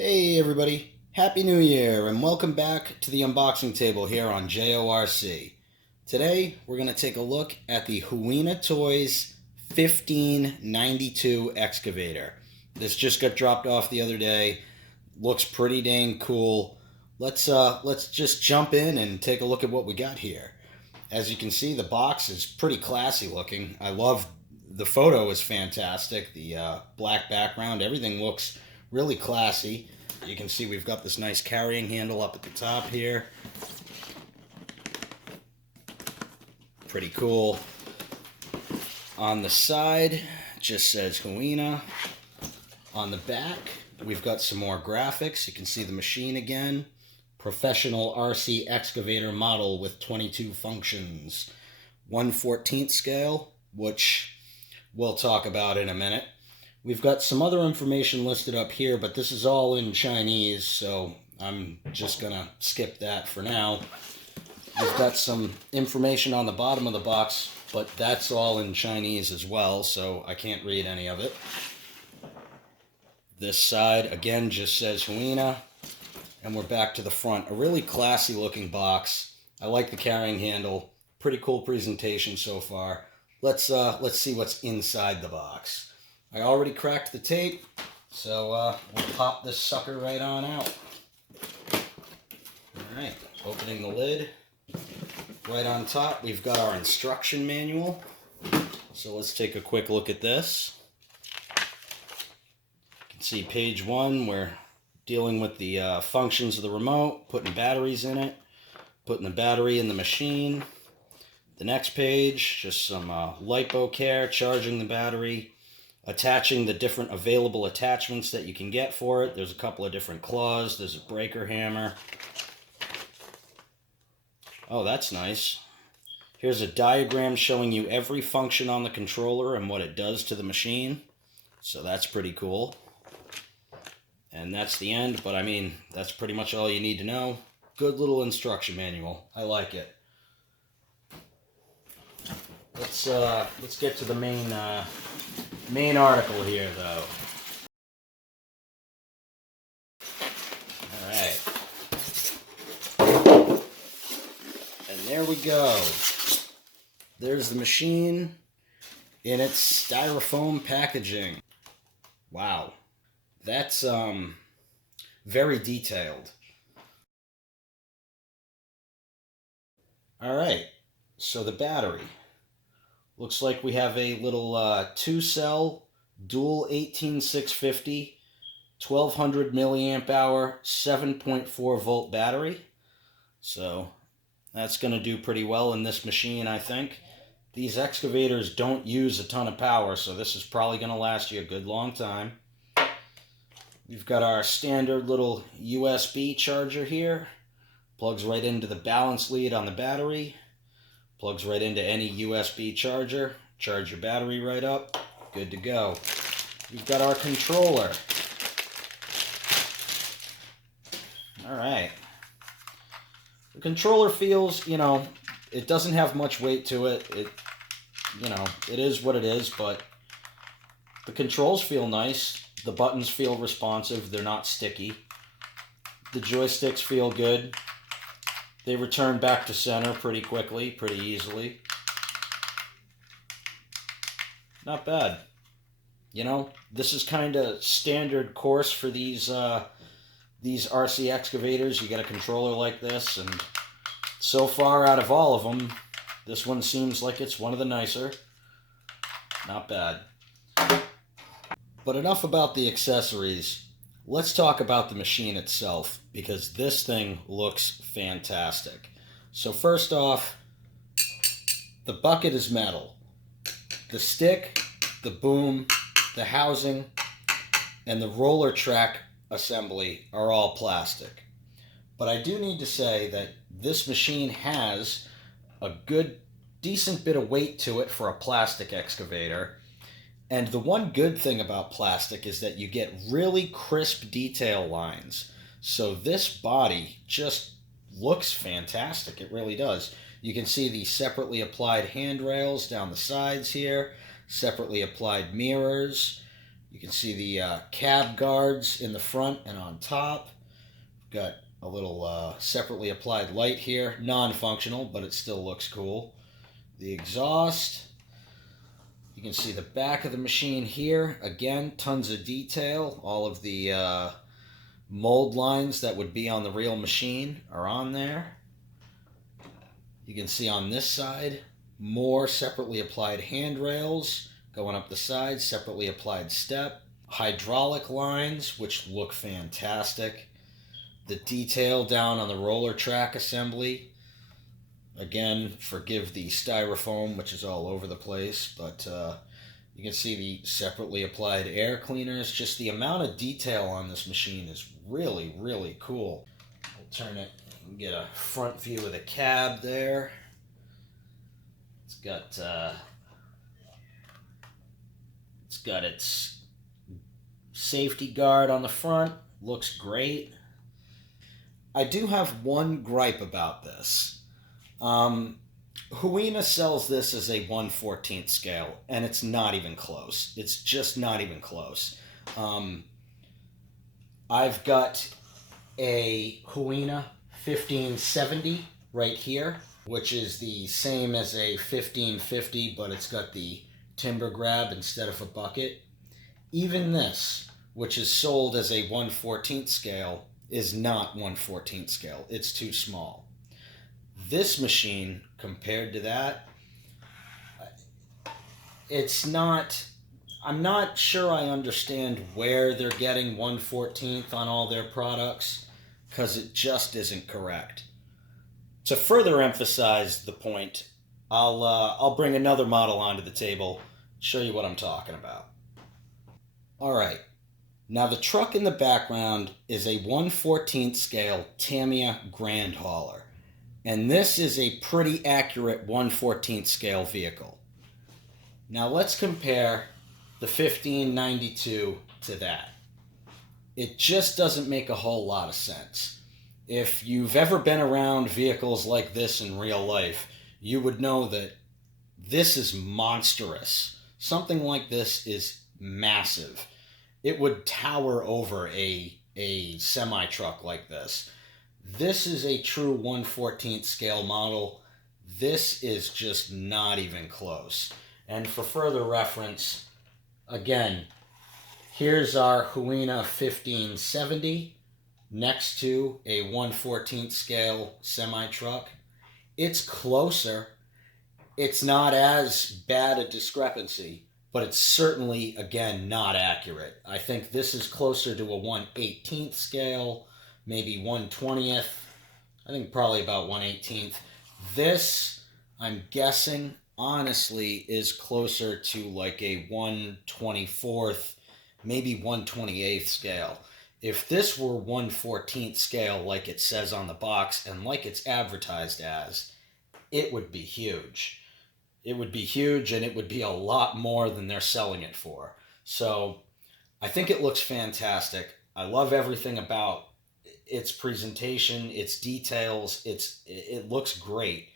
Hey everybody, Happy New Year and welcome back to the unboxing table here on JORC. Today we're going to take a look at the HUINA Toys 1592 excavator. This just got dropped off the other day. Looks pretty dang cool. Let's just jump in and take a look at what we got here. As you can see, the box is pretty classy looking. I love the photo is fantastic. The black background, everything looks really classy. You can see we've got this nice carrying handle up at the top here. Pretty cool. On the side, it just says HUINA. On the back, we've got some more graphics. You can see the machine again. Professional RC excavator model with 22 functions. 1/14 scale, which we'll talk about in a minute. We've got some other information listed up here, but this is all in Chinese, so I'm just going to skip that for now. We've got some information on the bottom of the box, but that's all in Chinese as well, so I can't read any of it. This side, again, just says HUINA, and we're back to the front. A really classy looking box. I like the carrying handle. Pretty cool presentation so far. Let's see what's inside the box. I already cracked the tape, so we'll pop this sucker right on out. Alright, opening the lid. Right on top, we've got our instruction manual. So let's take a quick look at this. You can see page 1, we're dealing with the functions of the remote, putting batteries in it, putting the battery in the machine. The next page, just some lipo care, charging the battery, attaching the different available attachments that you can get for it. There's a couple of different claws. There's a breaker hammer. Oh, that's nice. Here's a diagram showing you every function on the controller and what it does to the machine. So that's pretty cool. And that's the end, but I mean, that's pretty much all you need to know. Good little instruction manual. I like it. Let's get to the main article here, though. All right. And there we go. There's the machine in its styrofoam packaging. Wow. That's very detailed. All right. So the battery. Looks like we have a little 2-cell dual 18650 1200 milliamp hour 7.4 volt battery. So that's going to do pretty well in this machine, I think. These excavators don't use a ton of power, so this is probably going to last you a good long time. We've got our standard little USB charger here. Plugs right into the balance lead on the battery. Plugs right into any USB charger. Charge your battery right up. Good to go. We've got our controller. Alright. The controller feels, it doesn't have much weight to it. It is what it is, but the controls feel nice. The buttons feel responsive. They're not sticky. The joysticks feel good. They return back to center pretty quickly, pretty easily. Not bad. This is kind of standard course for these RC excavators. You get a controller like this, and so far out of all of them, this one seems like it's one of the nicer. Not bad. But enough about the accessories. Let's talk about the machine itself, because this thing looks fantastic. So first off, the bucket is metal. The stick, the boom, the housing, and the roller track assembly are all plastic. But I do need to say that this machine has a decent bit of weight to it for a plastic excavator. And the one good thing about plastic is that you get really crisp detail lines. So this body just looks fantastic. It really does. You can see the separately applied handrails down the sides here, separately applied mirrors. You can see the cab guards in the front and on top. Got a little separately applied light here. Non-functional, but it still looks cool. The exhaust. You can see the back of the machine here. Again, tons of detail. All of the mold lines that would be on the real machine are on there. You can see on this side, more separately applied handrails going up the side, separately applied step. Hydraulic lines, which look fantastic. The detail down on the roller track assembly. Again, forgive the styrofoam, which is all over the place, but you can see the separately applied air cleaners. Just the amount of detail on this machine is really, really cool. We'll turn it and get a front view of the cab there. It's got its safety guard on the front. Looks great. I do have one gripe about this. HUINA sells this as a 1/14 scale, and it's not even close. It's just not even close. I've got a HUINA 1570 right here, which is the same as a 1550, but it's got the timber grab instead of a bucket. Even this, which is sold as a 1/14 scale, is not 1/14 scale. It's too small. This machine, compared to that, it's not... I'm not sure I understand where they're getting 1/14 on all their products, because it just isn't correct. To further emphasize the point, I'll bring another model onto the table, show you what I'm talking about. Alright, now the truck in the background is a 1/14 scale Tamiya Grand Hauler. And this is a pretty accurate 1/14 scale vehicle. Now let's compare the 1592 to that. It just doesn't make a whole lot of sense. If you've ever been around vehicles like this in real life, you would know that this is monstrous. Something like this is massive. It would tower over a semi-truck like this. This is a true 1/14 scale model. This is just not even close. And for further reference, again, here's our HUINA 1570 next to a 1/14 scale semi-truck. It's closer. It's not as bad a discrepancy, but it's certainly, again, not accurate. I think this is closer to a 1/18 scale, maybe 1/20th. I think probably about 1/18th. This, I'm guessing, honestly, is closer to like a 1/24th, maybe 1/28th scale. If this were 1/14th scale like it says on the box and like it's advertised as, it would be huge. It would be huge, and it would be a lot more than they're selling it for. So I think it looks fantastic. I love everything about its presentation, its details. It looks great.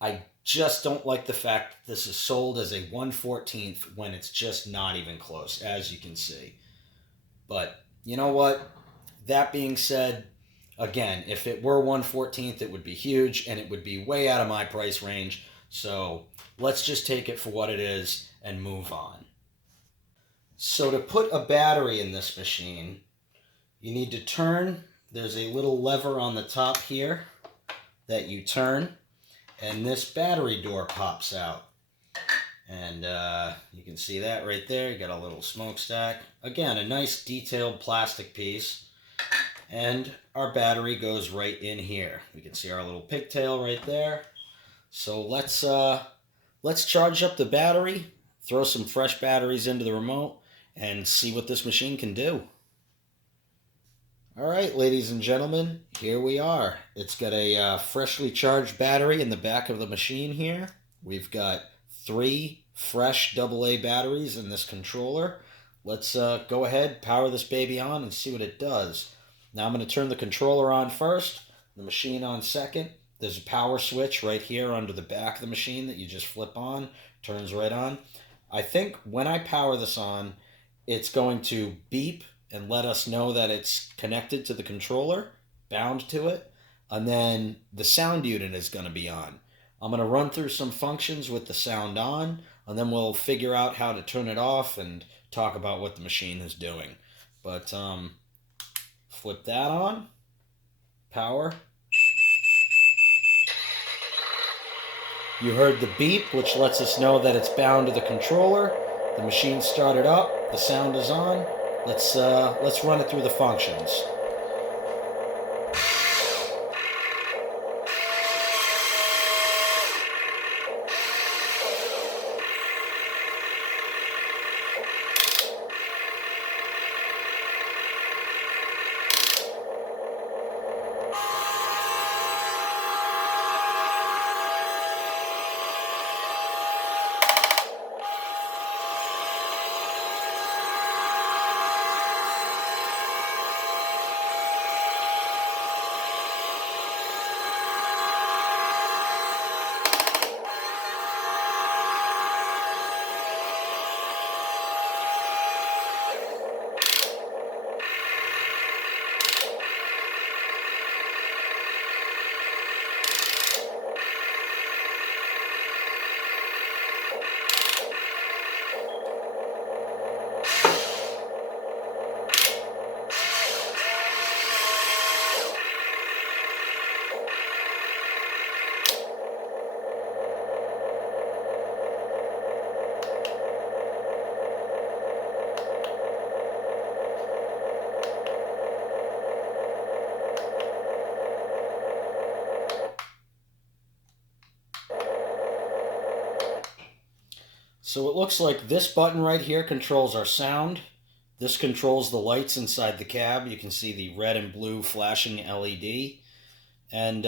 I just don't like the fact that this is sold as a 1/14th when it's just not even close, as you can see. But you know what? That being said, again, if it were 1/14th, it would be huge, and it would be way out of my price range. So let's just take it for what it is and move on. So to put a battery in this machine, you need to turn. There's a little lever on the top here that you turn, and this battery door pops out. And you can see that right there. You got a little smokestack. Again, a nice detailed plastic piece. And our battery goes right in here. You can see our little pigtail right there. So let's charge up the battery, throw some fresh batteries into the remote, and see what this machine can do. All right, ladies and gentlemen, here we are. It's got a freshly charged battery in the back of the machine here. We've got 3 fresh AA batteries in this controller. Let's go ahead, power this baby on, and see what it does. Now I'm going to turn the controller on first, the machine on second. There's a power switch right here under the back of the machine that you just flip on, turns right on. I think when I power this on, it's going to beep and let us know that it's connected to the controller, bound to it, and then the sound unit is going to be on. I'm going to run through some functions with the sound on, and then we'll figure out how to turn it off and talk about what the machine is doing. But flip that on, power. You heard the beep, which lets us know that it's bound to the controller. The machine started up, the sound is on. Let's run it through the functions. So it looks like this button right here controls our sound. This controls the lights inside the cab. You can see the red and blue flashing LED. And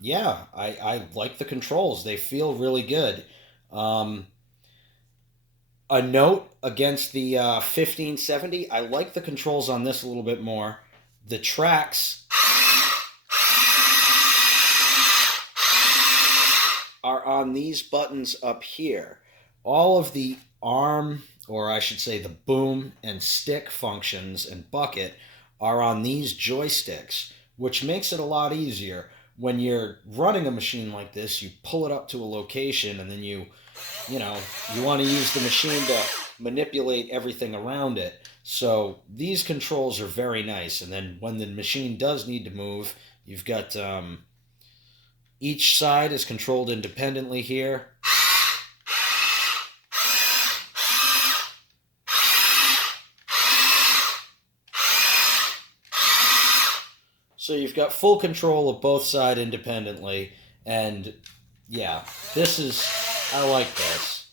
yeah, I like the controls. They feel really good. A note against the 1570, I like the controls on this a little bit more. The tracks are on these buttons up here. All of the arm, or I should say the boom and stick functions and bucket are on these joysticks, which makes it a lot easier. When you're running a machine like this, you pull it up to a location and then you want to use the machine to manipulate everything around it. So these controls are very nice. And then when the machine does need to move, you've got each side is controlled independently here. So you've got full control of both sides independently, and yeah, I like this.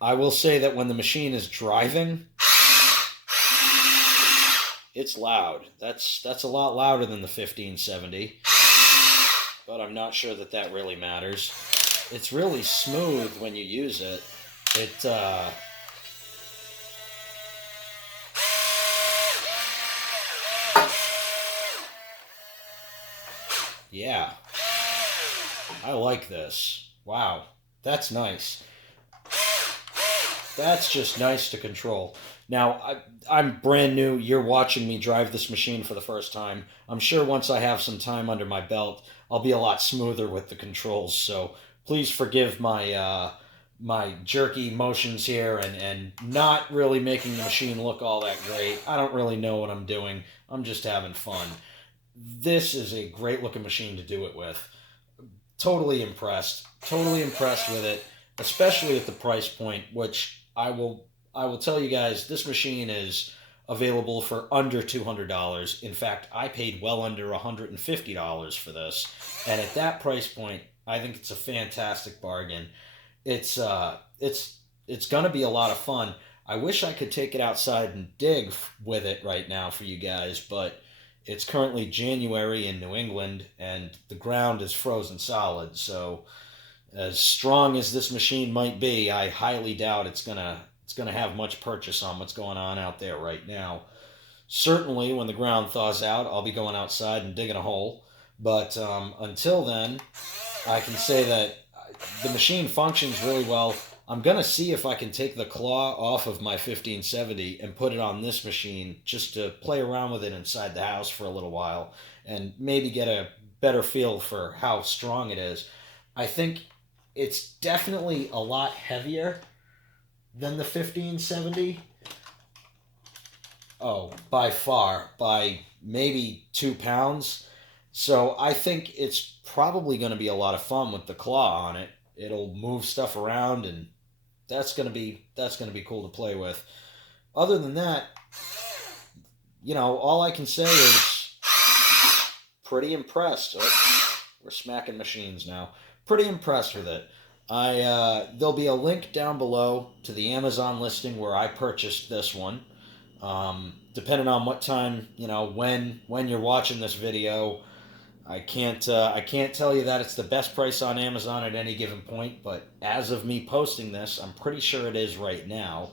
I will say that when the machine is driving, it's loud. That's a lot louder than the 1570, but I'm not sure that really matters. It's really smooth when you use it. Yeah, I like this. Wow, that's nice. That's just nice to control. Now, I'm brand new. You're watching me drive this machine for the first time. I'm sure once I have some time under my belt, I'll be a lot smoother with the controls. So please forgive my my jerky motions here and not really making the machine look all that great. I don't really know what I'm doing. I'm just having fun. This is a great looking machine to do it with. Totally impressed with it, especially at the price point, which I will tell you guys, this machine is available for under $200. In fact, I paid well under $150 for this, and at that price point, I think it's a fantastic bargain. It's going to be a lot of fun. I wish I could take it outside and dig with it right now for you guys, but it's currently January in New England, and the ground is frozen solid. So, as strong as this machine might be, I highly doubt it's gonna have much purchase on what's going on out there right now. Certainly, when the ground thaws out, I'll be going outside and digging a hole. But until then, I can say that the machine functions really well. I'm going to see if I can take the claw off of my 1570 and put it on this machine just to play around with it inside the house for a little while and maybe get a better feel for how strong it is. I think it's definitely a lot heavier than the 1570. Oh, by far, by maybe 2 pounds. So I think it's probably going to be a lot of fun with the claw on it. It'll move stuff around, and that's gonna be cool to play with. Other than that, all I can say is pretty impressed. Oh, we're smacking machines now. Pretty impressed with it. There'll be a link down below to the Amazon listing where I purchased this one. Depending on what time, when you're watching this video, I can't tell you that it's the best price on Amazon at any given point, but as of me posting this, I'm pretty sure it is right now.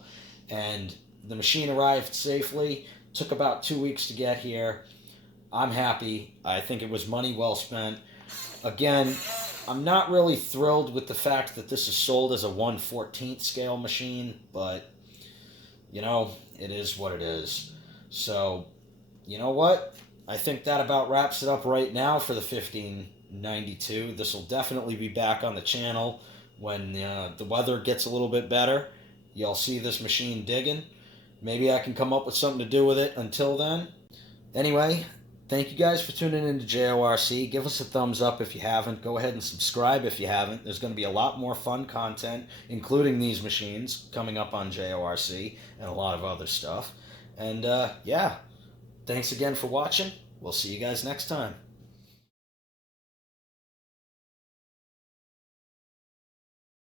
And the machine arrived safely. Took about 2 weeks to get here. I'm happy. I think it was money well spent. Again, I'm not really thrilled with the fact that this is sold as a 1/14th scale machine, but it is what it is. So, you know what? I think that about wraps it up right now for the 1592. This will definitely be back on the channel when the weather gets a little bit better. You'll see this machine digging. Maybe I can come up with something to do with it until then. Anyway, thank you guys for tuning in to JORC. Give us a thumbs up if you haven't. Go ahead and subscribe if you haven't. There's going to be a lot more fun content, including these machines, coming up on JORC and a lot of other stuff. And yeah, thanks again for watching. We'll see you guys next time.